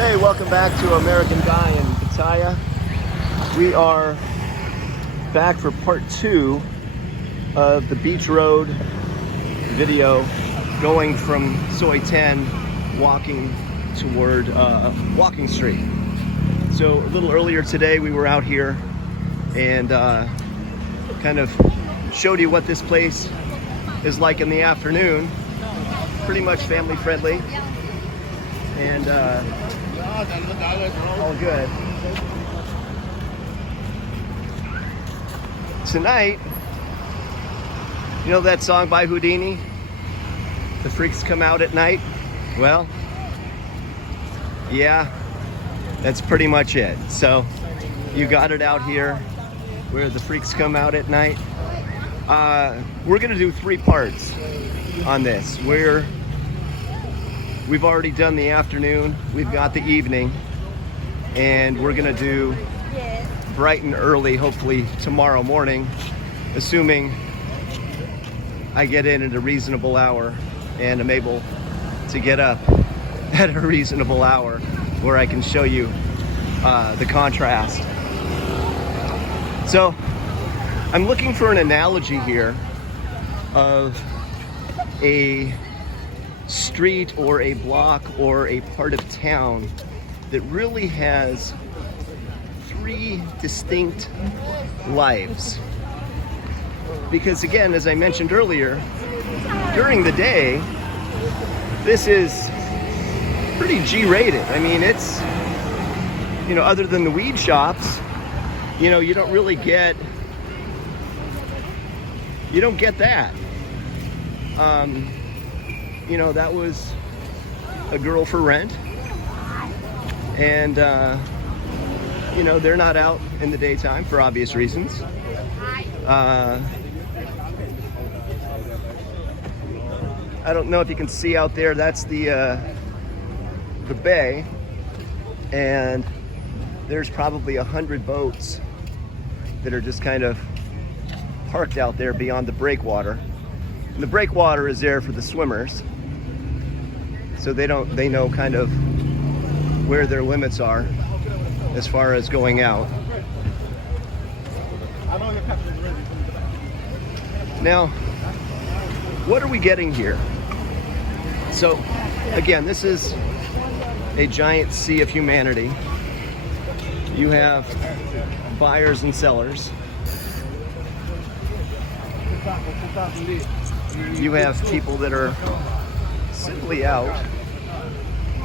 Hey, welcome back to American Guy in Pattaya. We are back for part 2 of the Beach Road video going from Soi 10 walking toward Walking Street. So a little earlier today we were out here and kind of showed you what this place is like in the afternoon. Pretty much family friendly and all good. Tonight, you know that song by Houdini, The Freaks Come Out at Night? Well, yeah, that's pretty much it. So you got it out here where the freaks come out at night. We're gonna do 3 parts on this. We've already done the afternoon, we've got the evening, and we're gonna do bright and early, hopefully tomorrow morning, assuming I get in at a reasonable hour and I'm able to get up at a reasonable hour where I can show you the contrast. So I'm looking for an analogy here of a street or a block or a part of town that really has 3 distinct lives. Because again, as I mentioned earlier, during the day, this is pretty G-rated. I mean, it's, you know, other than the weed shops, you know, you don't really get, you don't get that. You know, that was a girl for rent, and you know, they're not out in the daytime for obvious reasons. I don't know if you can see out there, that's the bay, and there's probably 100 boats that are just kind of parked out there beyond the breakwater. And the breakwater is there for the swimmers, so they know kind of where their limits are as far as going out. Now, what are we getting here? So, again, this is a giant sea of humanity. You have buyers and sellers. You have people that are simply out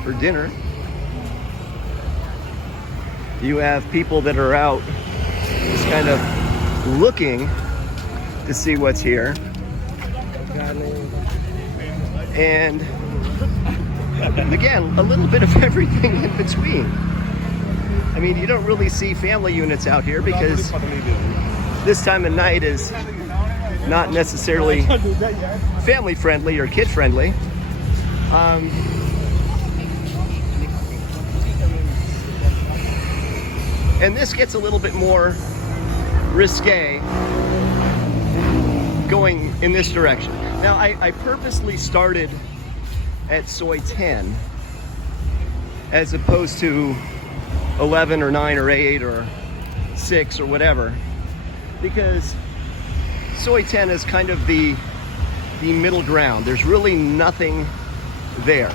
for dinner. You have people that are out just kind of looking to see what's here. And again, a little bit of everything in between. I mean, you don't really see family units out here because this time of night is not necessarily family friendly or kid friendly. And this gets a little bit more risque going in this direction. Now, I purposely started at Soi 10 as opposed to 11 or 9 or 8 or 6 or whatever, because Soi 10 is kind of the middle ground. There's really nothing there.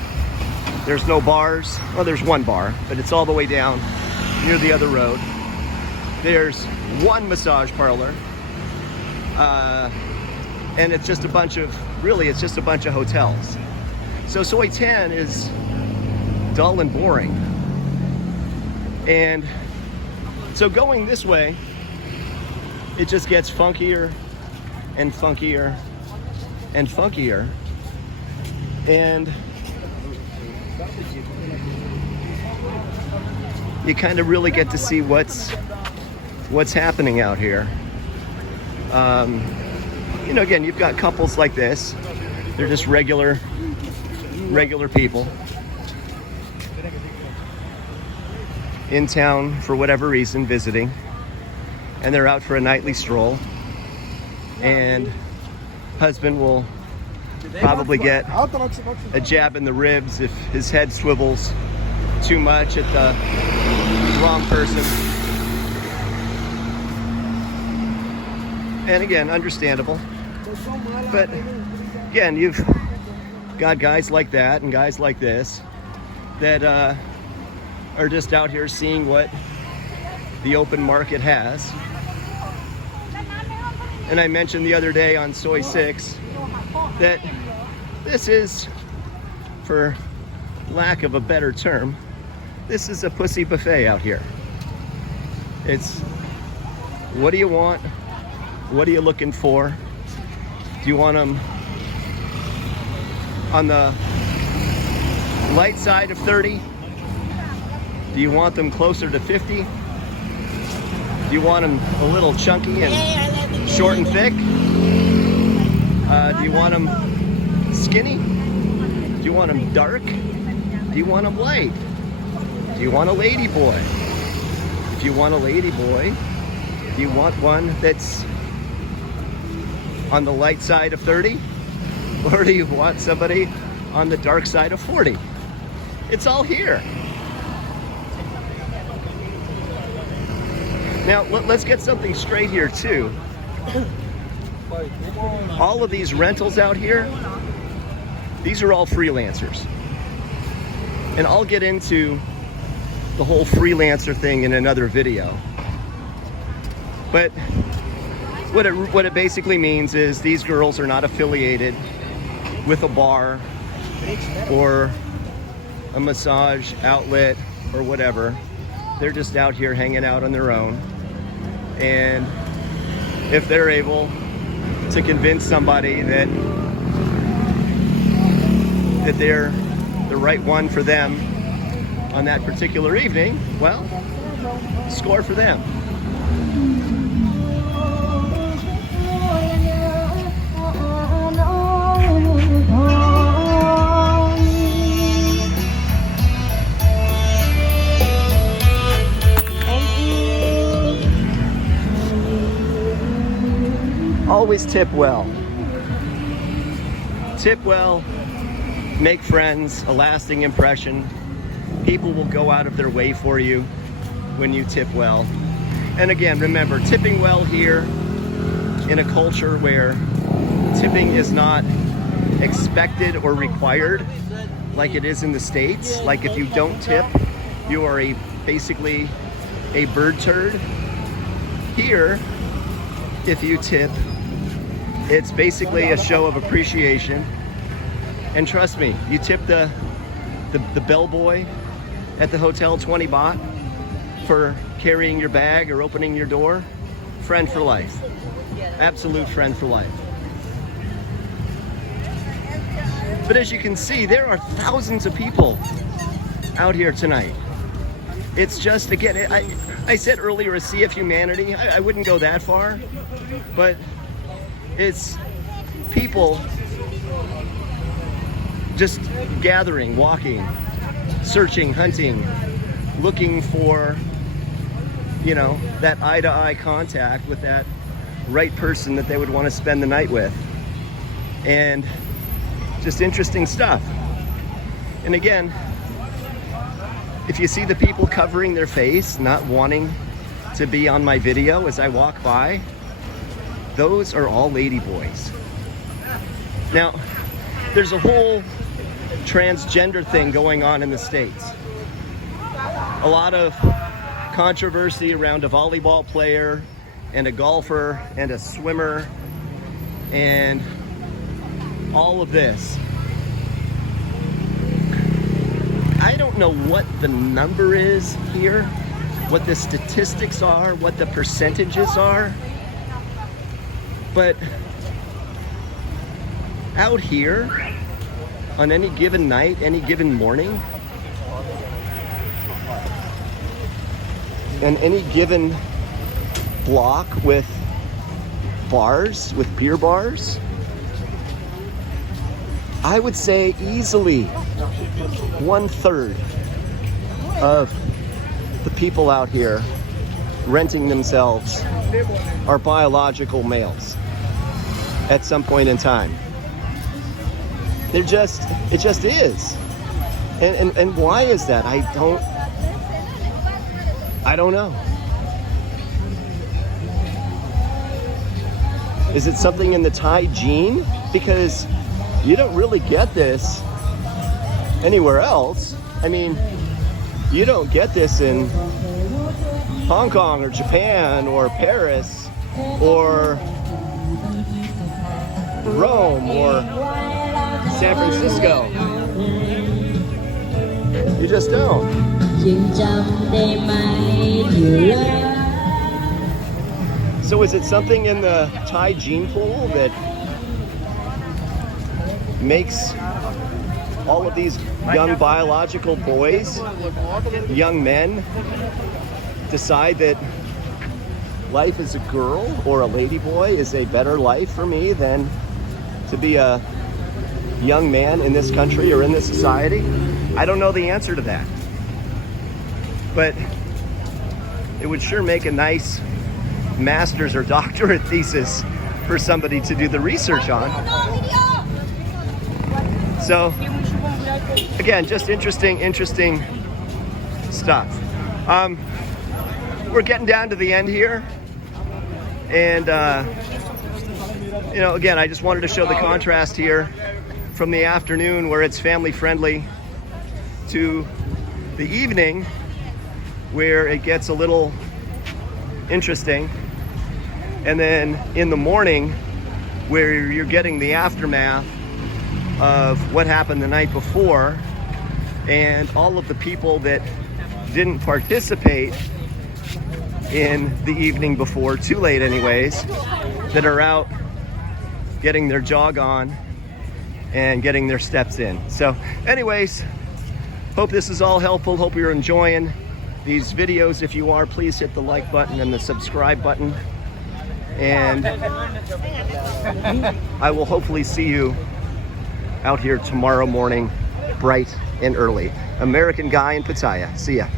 There's no bars. Well, there's one bar, but it's all the way down near the other road. There's one massage parlor, and it's just a bunch of, really, it's just a bunch of hotels. So Soi 10 is dull and boring. And so going this way, it just gets funkier and funkier and funkier. And you kind of really get to see what's happening out here. You know, again, you've got couples like this. They're just regular people in town for whatever reason, visiting, and they're out for a nightly stroll, and husband will probably get a jab in the ribs if his head swivels too much at the wrong person. And again, understandable. But again, you've got guys like that and guys like this that are just out here seeing what the open market has. And I mentioned the other day on Soy 6 that this is, for lack of a better term, this is a pussy buffet out here. It's, what do you want? What are you looking for? Do you want them on the light side of 30? Do you want them closer to 50? Do you want them a little chunky and short and thick? Do you want them skinny? Do you want them dark? Do you want them light? Do you want a lady boy? If you want a lady boy, do you want one that's on the light side of 30? Or do you want somebody on the dark side of 40? It's all here. Now, let's get something straight here too. All of these rentals out here, these are all freelancers. And I'll get into the whole freelancer thing in another video. But what it basically means is these girls are not affiliated with a bar or a massage outlet or whatever. They're just out here hanging out on their own. And if they're able to convince somebody that they're the right one for them on that particular evening, well, score for them. Always tip well. Tip well, make friends, a lasting impression. People will go out of their way for you when you tip well. And again, remember, tipping well here in a culture where tipping is not expected or required like it is in the States. Like if you don't tip, you are basically a bird turd. Here, if you tip, it's basically a show of appreciation. And trust me, you tip the bellboy at the hotel 20 baht for carrying your bag or opening your door, friend for life. Absolute friend for life. But as you can see, there are thousands of people out here tonight. It's just, again, I said earlier, a sea of humanity. I wouldn't go that far, but it's people just gathering, walking, searching, hunting, looking for, you know, that eye-to-eye contact with that right person that they would want to spend the night with. And just interesting stuff. And again, if you see the people covering their face, not wanting to be on my video as I walk by, those are all ladyboys. Now, there's a whole transgender thing going on in the States. A lot of controversy around a volleyball player and a golfer and a swimmer and all of this. I don't know what the number is here, what the statistics are, what the percentages are, but out here on any given night, any given morning, and any given block with bars, with beer bars, I would say easily 1/3 of the people out here renting themselves are biological males at some point in time. It just is. And why is that? I don't know. Is it something in the Thai gene? Because you don't really get this anywhere else. I mean, you don't get this in Hong Kong or Japan or Paris or Rome or San Francisco. You just don't. So is it something in the Thai gene pool that makes all of these young biological boys, young men, decide that life as a girl or a ladyboy is a better life for me than to be a young man in this country or in this society? I don't know the answer to that. But it would sure make a nice master's or doctorate thesis for somebody to do the research on. So, again, just interesting stuff. We're getting down to the end here. And, you know, again, I just wanted to show the contrast here from the afternoon where it's family friendly to the evening where it gets a little interesting. And then in the morning where you're getting the aftermath of what happened the night before and all of the people that didn't participate in the evening before, too late anyways, that are out getting their jog on and getting their steps in. So anyways, hope this is all helpful. Hope you're enjoying these videos. If you are, please hit the like button and the subscribe button. And I will hopefully see you out here tomorrow morning, bright and early. American guy in Pattaya. See ya.